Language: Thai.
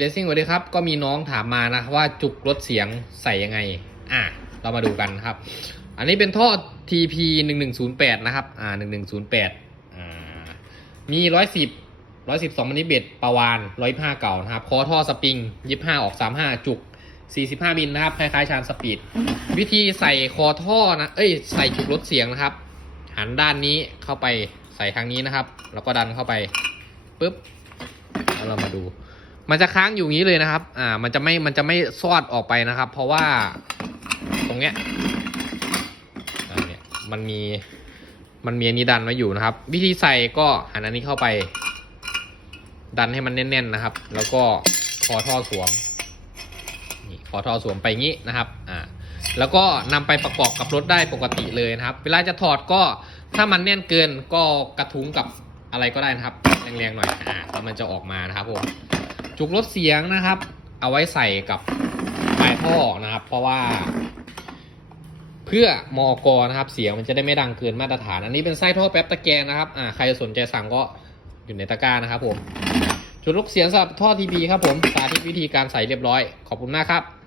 เรซิ่งสวัสดีครับ ก็มีน้องถามมานะว่าจุกลดเสียงใส่ยังไง อะ เรามาดูกันครับ อันนี้เป็นท่อ TP 1108 นะครับ อ่า 1108 อ่า มี 110 112มิลลิเบตประวาน125เก่านะครับ คอท่อสปริง 25 ออก 35 จุก 45 มิลนะครับ คล้ายๆชานสปีด วิธีใส่คอท่อนะ เอ้ย ใส่จุกลดเสียงนะครับ หันด้านนี้เข้าไปใส่ทางนี้นะครับ แล้วก็ดันเข้าไปปุ๊บ แล้วเรามาดู มันจะค้างอยู่งนี้เลยนะครับ อ่า มันจะไม่ มันจะไม่ซอดออกไปนะครับ เพราะว่าตรงเนี้ยอ่าเนี่ยมันมี มันมีอันนี้ดันไว้อยู่นะครับ วิธีใส่ก็หันอันนี้เข้าไป ดันให้มันแน่น ๆนะครับ แล้วก็คอท่อสวม นี่คอท่อสวมไปงี้นะครับ อ่า แล้วก็นำไปประกอบกับรถได้ปกติเลยนะครับ เวลาจะถอดก็ถ้ามันแน่นเกินก็กระทุ้งกับอะไรก็ได้นะครับ แรงๆหน่อย อ่าแล้วมันจะออกมานะครับผม จุกลดเสียงนะครับ เอาไว้ใส่กับปลายท่อนะครับ เพราะว่า เพื่อมอกอนะครับ เสียงมันจะได้ไม่ดังเกินมาตรฐาน อันนี้เป็นไส้ท่อแป๊บตะแกรงนะครับอ่าใครสนใจสั่งก็อยู่ในตะกร้านะครับผมจุดลูกเสียงสำหรับท่อทีพีครับผมสาธิตวิธีการใส่เรียบร้อย ขอบคุณมากครับ